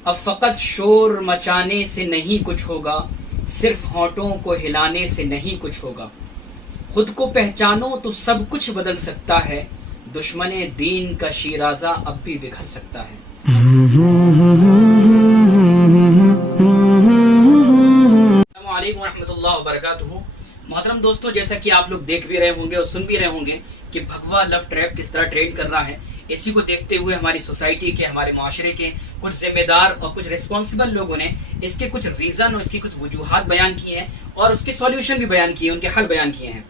अब फकत शोर मचाने से नहीं कुछ होगा, सिर्फ होंठों को हिलाने से नहीं कुछ होगा। खुद को पहचानो तो सब कुछ बदल सकता है, दुश्मने दीन का शीराजा अब भी बिखर सकता है। अस्सलामुअलैकुम रहमतुल्लाहि व बरकातुहू। मोहतरम दोस्तों, जैसा कि आप लोग देख भी रहे होंगे और सुन भी रहे होंगे कि भगवा लव ट्रैप किस तरह ट्रेंड कर रहा है, इसी को देखते हुए हमारी सोसाइटी के, हमारे माशरे के कुछ जिम्मेदार और कुछ रिस्पॉन्सिबल लोगों ने इसके कुछ रीजन और इसकी कुछ वजूहात बयान की हैं और उसके सॉल्यूशन भी बयान किए, उनके हल बयान किए हैं।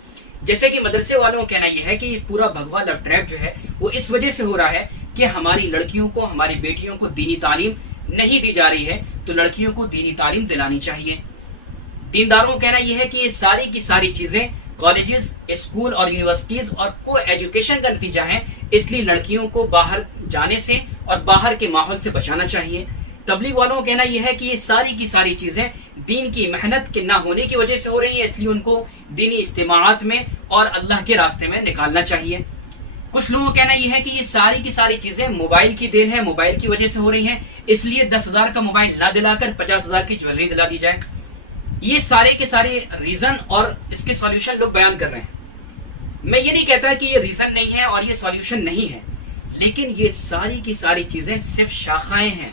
जैसे कि मदरसे वालों का कहना यह है कि पूरा भगवा लव ट्रैप जो है वो इस वजह से हो रहा है कि हमारी लड़कियों को, हमारी बेटियों को दीनी तालीम नहीं दी जा रही है, तो लड़कियों को दीनी तालीम दिलानी चाहिए। दीनदारों का कहना यह है कि ये सारी की सारी चीजें कॉलेजेस, स्कूल और यूनिवर्सिटीज और को एजुकेशन का नतीजा है, इसलिए लड़कियों को बाहर जाने से और बाहर के माहौल से बचाना चाहिए। तबलीग वालों का कहना यह है कि ये सारी की सारी चीजें दीन की मेहनत के ना होने की वजह से हो रही है, इसलिए उनको दीनी इज्तिमाआत में और अल्लाह के रास्ते में निकालना चाहिए। कुछ लोगों का कहना यह है कि ये सारी की सारी चीजें मोबाइल की देन है, मोबाइल की वजह से हो रही है, इसलिए 10,000 का मोबाइल ना दिलाकर 50,000 की ज्वेलरी दिला दी जाए। ये सारे के सारे रीजन और इसके सॉल्यूशन लोग बयान कर रहे हैं। मैं ये नहीं कहता कि ये रीजन नहीं है और ये सॉल्यूशन नहीं है, लेकिन ये सारी की सारी चीजें सिर्फ शाखाएं हैं,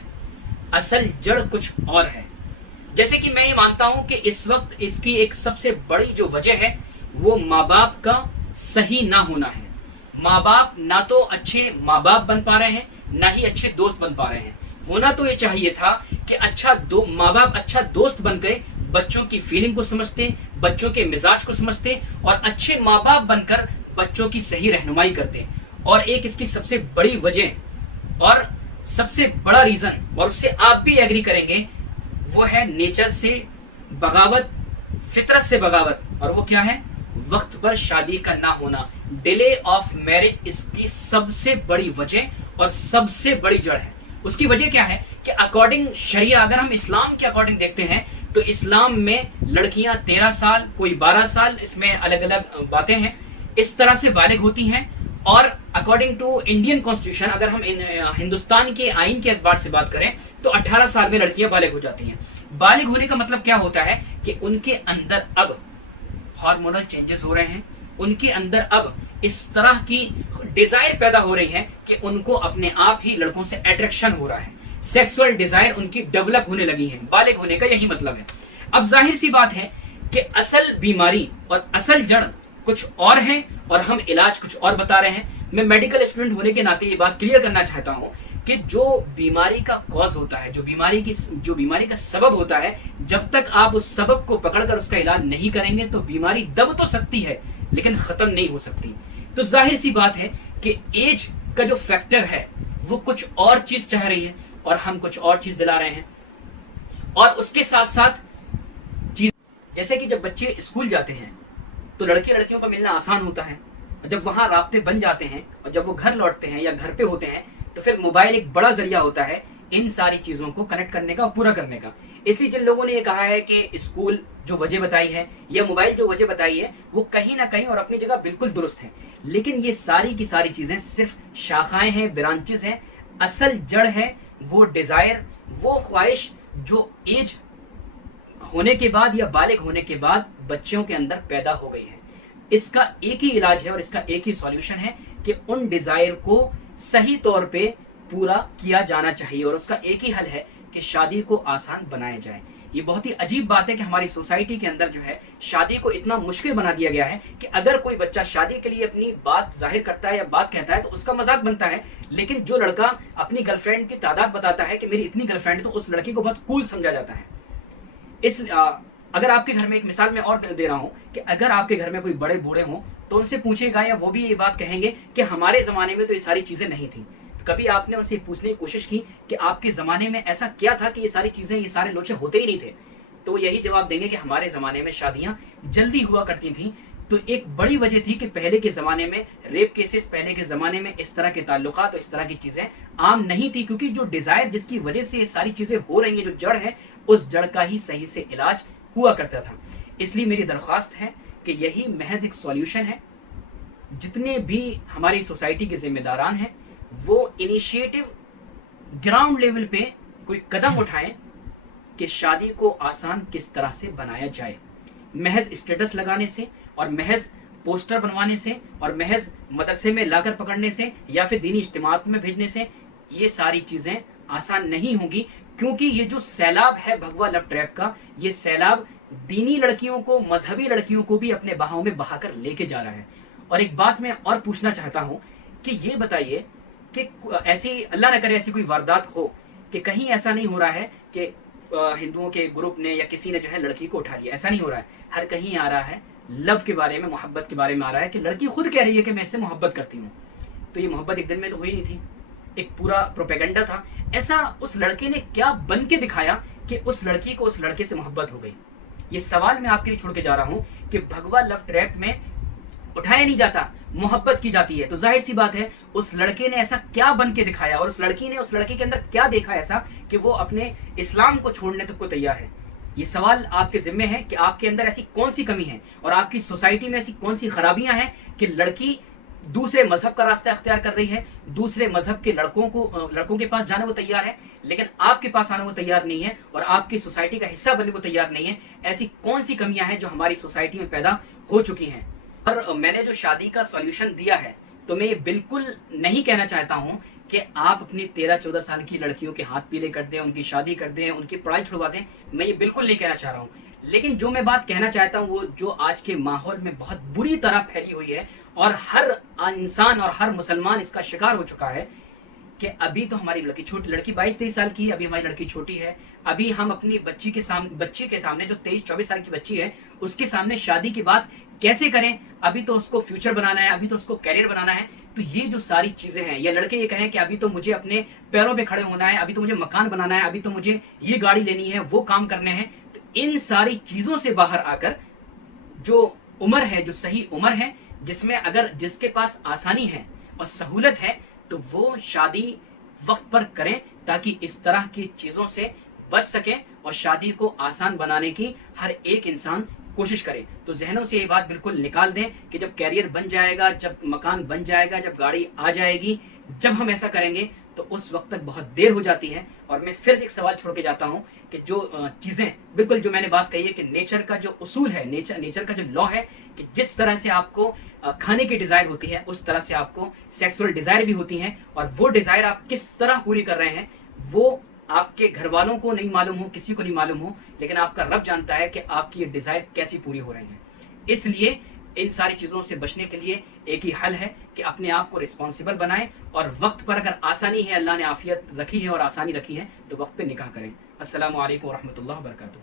असल जड़ कुछ और है। जैसे कि मैं ये मानता हूं कि इस वक्त इसकी एक सबसे बड़ी जो वजह है वो माँ बाप का सही ना होना है। माँ बाप ना तो अच्छे माँ बाप बन पा रहे हैं, ना ही अच्छे दोस्त बन पा रहे हैं। होना तो ये चाहिए था कि माँ बाप अच्छा दोस्त बन गए, बच्चों की फीलिंग को समझते, बच्चों के मिजाज को समझते और अच्छे माँ बाप बनकर बच्चों की सही रहनुमाई करते। और एक इसकी सबसे बड़ी वजह और सबसे बड़ा रीजन, और उससे आप भी एग्री करेंगे, वो है नेचर से बगावत, फितरत से बगावत। और वो क्या है? वक्त पर शादी का ना होना, डिले ऑफ मैरिज इसकी सबसे बड़ी वजह और सबसे बड़ी जड़ है। उसकी वजह क्या है कि अकॉर्डिंग शरिया, अगर हम इस्लाम के अकॉर्डिंग देखते हैं तो इस्लाम में लड़कियां 13 साल, कोई 12 साल, इसमें अलग अलग बातें हैं, इस तरह से बालिग होती हैं। और अकॉर्डिंग टू इंडियन कॉन्स्टिट्यूशन, अगर हम हिंदुस्तान के आइन के एतबार से बात करें तो 18 साल में लड़कियां बालिग हो जाती हैं। बालिग होने का मतलब क्या होता है कि उनके अंदर अब हार्मोनल चेंजेस हो रहे हैं, उनके अंदर अब इस तरह की डिजायर पैदा हो रही है कि उनको अपने आप ही लड़कों से अट्रैक्शन हो रहा है, सेक्सुअल डिजायर उनकी डेवलप होने लगी है। बालिग होने का यही मतलब है। अब जाहिर सी बात है कि असल बीमारी और असल जड़ कुछ और है और हम इलाज कुछ और बता रहे हैं। मैं मेडिकल स्टूडेंट होने के नाते ये बात क्लियर करना चाहता हूं कि जो बीमारी का कॉज होता है, जो बीमारी का सबब होता है, जब तक आप उस सबब को पकड़कर उसका इलाज नहीं करेंगे तो बीमारी दब तो सकती है लेकिन खत्म नहीं हो सकती। तो जाहिर सी बात है कि एज का जो फैक्टर है वो कुछ और चीज चाह रही है और हम कुछ और चीज दिला रहे हैं। और उसके साथ साथ चीज, जैसे कि जब बच्चे स्कूल जाते हैं तो लड़के लड़कियों का मिलना आसान होता है, जब वहां राब्ते बन जाते हैं और जब वो घर लौटते हैं या घर पे होते हैं तो फिर मोबाइल एक बड़ा जरिया होता है इन सारी चीजों को कनेक्ट करने का और पूरा करने का। इसलिए जिन लोगों ने ये कहा है कि स्कूल जो वजह बताई है या मोबाइल जो वजह बताई है वो कहीं ना कहीं और अपनी जगह बिल्कुल दुरुस्त है, लेकिन ये सारी की सारी चीजें सिर्फ शाखाएं हैं, ब्रांचेस हैं। असल जड़ है वो डिजायर, वो ख्वाहिश जो एज होने के बाद या बालिग होने के बाद बच्चों के अंदर पैदा हो गई है। इसका एक ही इलाज है और इसका एक ही सॉल्यूशन है कि उन डिजायर को सही तौर पे पूरा किया जाना चाहिए और उसका एक ही हल है कि शादी को आसान बनाया जाए। ये बहुत ही अजीब बात है कि हमारी सोसाइटी के अंदर जो है शादी को इतना मुश्किल बना दिया गया है कि अगर कोई बच्चा शादी के लिए अपनी बात जाहिर करता है या बात कहता है तो उसका मजाक बनता है, लेकिन जो लड़का अपनी गर्लफ्रेंड की तादाद बताता है कि मेरी इतनी गर्लफ्रेंड, तो उस लड़की को बहुत कूल समझा जाता है। अगर आपके घर में, एक मिसाल में और दे रहा हूं कि अगर आपके घर में कोई बड़े बूढ़े हों तो उनसे पूछेगा या वो भी ये बात कहेंगे कि हमारे जमाने में तो ये सारी चीजें नहीं थी। कभी आपने उनसे पूछने की कोशिश की कि आपके जमाने में ऐसा क्या था कि ये सारी चीजें, ये सारे लोचे होते ही नहीं थे? तो वो यही जवाब देंगे कि हमारे जमाने में शादियां जल्दी हुआ करती थी। तो एक बड़ी वजह थी कि पहले के जमाने में रेप केसेस, पहले के जमाने में इस तरह के ताल्लुकात और इस तरह की चीजें आम नहीं थी, क्योंकि जो डिजायर जिसकी वजह से ये सारी चीजें हो रही हैं, जो जड़ है, उस जड़ का ही सही से इलाज हुआ करता था। इसलिए मेरी दरख्वास्त है कि यही महज एक सॉल्यूशन है। जितने भी हमारी सोसाइटी के जिम्मेदारान हैं वो इनिशिएटिव ग्राउंड लेवल पे कोई कदम उठाएं कि शादी को आसान किस तरह से बनाया जाए। महज स्टेटस लगाने से और महज पोस्टर बनवाने से और महज मदरसे में लाकर पकड़ने से या फिर दीनी इज्तिमात में भेजने से ये सारी चीजें आसान नहीं होंगी, क्योंकि ये जो सैलाब है भगवा लव ट्रैप का, ये सैलाब दीनी लड़कियों को, मजहबी लड़कियों को भी अपने बहाव में बहाकर लेके जा रहा है। और एक बात मैं और पूछना चाहता हूं कि ये बताइए कि ऐसी, अल्लाह न करे ऐसी कोई वारदात हो कि कहीं ऐसा नहीं हो रहा है कि हिंदुओं के ग्रुप ने या किसी ने जो है लड़की को उठा लिया, ऐसा नहीं हो रहा है। हर कहीं आ रहा है लव के बारे में, मोहब्बत के बारे में आ रहा है कि लड़की खुद कह रही है कि मैं इससे मोहब्बत करती हूँ। तो ये मोहब्बत एक दिन में तो हुई नहीं थी, एक पूरा प्रोपेगेंडा था। ऐसा उस लड़के ने क्या बन के दिखाया कि उस लड़की को उस लड़के से मोहब्बत हो गई? ये सवाल मैं आपके लिए छोड़ के जा रहा हूं कि भगवा लव ट्रैप में उठाया नहीं जाता, मोहब्बत की जाती है। तो जाहिर सी बात है उस लड़के ने ऐसा क्या बन के दिखाया और उस लड़की ने उस लड़के के अंदर क्या देखा ऐसा कि वो अपने इस्लाम को छोड़ने तक को तैयार है। ये सवाल आपके जिम्मे है कि आपके अंदर ऐसी कौन सी कमी है और आपकी सोसाइटी में ऐसी कौन सी खराबियां हैं कि लड़की दूसरे मजहब का रास्ता अख्तियार कर रही है, दूसरे मजहब के लड़कों के पास जाने को तैयार है, लेकिन आपके पास आने को तैयार नहीं है और आपकी सोसाइटी का हिस्सा बनने को तैयार नहीं है। ऐसी कौन सी कमियां हैं जो हमारी सोसाइटी में पैदा हो चुकी हैं? और मैंने जो शादी का सॉल्यूशन दिया है, तो मैं ये बिल्कुल नहीं कहना चाहता हूं कि आप अपनी 13-14 साल की लड़कियों के हाथ पीले कर दें, उनकी शादी कर दें, उनकी पढ़ाई छुड़वा दें। मैं ये बिल्कुल नहीं कहना चाह रहा हूं, लेकिन जो मैं बात कहना चाहता हूं वो जो आज के माहौल में बहुत बुरी तरह फैली हुई है और हर इंसान और हर मुसलमान इसका शिकार हो चुका है कि अभी तो हमारी लड़की 22-23 साल की है, अभी हमारी लड़की छोटी है। अभी हम अपनी बच्ची के सामने जो 23-24 साल की बच्ची है उसके सामने शादी की बात कैसे करें? अभी तो उसको फ्यूचर बनाना है, अभी तो उसको कैरियर बनाना है। तो ये जो सारी चीजें हैं, या लड़के ये कहें कि अभी तो मुझे अपने पैरों पे खड़े होना है, अभी तो मुझे मकान बनाना है, अभी तो मुझे ये गाड़ी लेनी है, वो काम करने हैं। तो इन सारी चीजों से बाहर आकर जो उम्र है, जो सही उम्र है, जिसमें अगर जिसके पास आसानी है और सहूलत है तो वो शादी वक्त पर करें, ताकि इस तरह की चीजों से बच सके और शादी को आसान बनाने की हर एक इंसान कोशिश करे। तो जहनों से ये बात बिल्कुल निकाल दें कि जब कैरियर बन जाएगा, जब मकान बन जाएगा, जब गाड़ी आ जाएगी, जब हम ऐसा करेंगे तो उस वक्त तक बहुत देर हो जाती है। और मैं फिर से एक सवाल छोड़ के जाता हूं कि जो चीजें बिल्कुल जो मैंने बात कही है कि नेचर का जो उसूल है, नेचर का जो लॉ है कि जिस तरह से आपको खाने की डिजायर होती है उस तरह से आपको सेक्सुअल डिजायर भी होती है, और वो डिजायर आप किस तरह पूरी कर रहे हैं वो आपके घर वालों को नहीं मालूम हो, किसी को नहीं मालूम हो, लेकिन आपका रब जानता है कि आपकी ये डिजायर कैसी पूरी हो रही है। इसलिए इन सारी चीजों से बचने के लिए एक ही हल है कि अपने आप को रिस्पॉन्सिबल बनाएं और वक्त पर, अगर आसानी है, अल्लाह ने आफियत रखी है और आसानी रखी है, तो वक्त पे निकाह करें। अस्सलामु अलैकुम व रहमतुल्लाहि व बरकातुहू।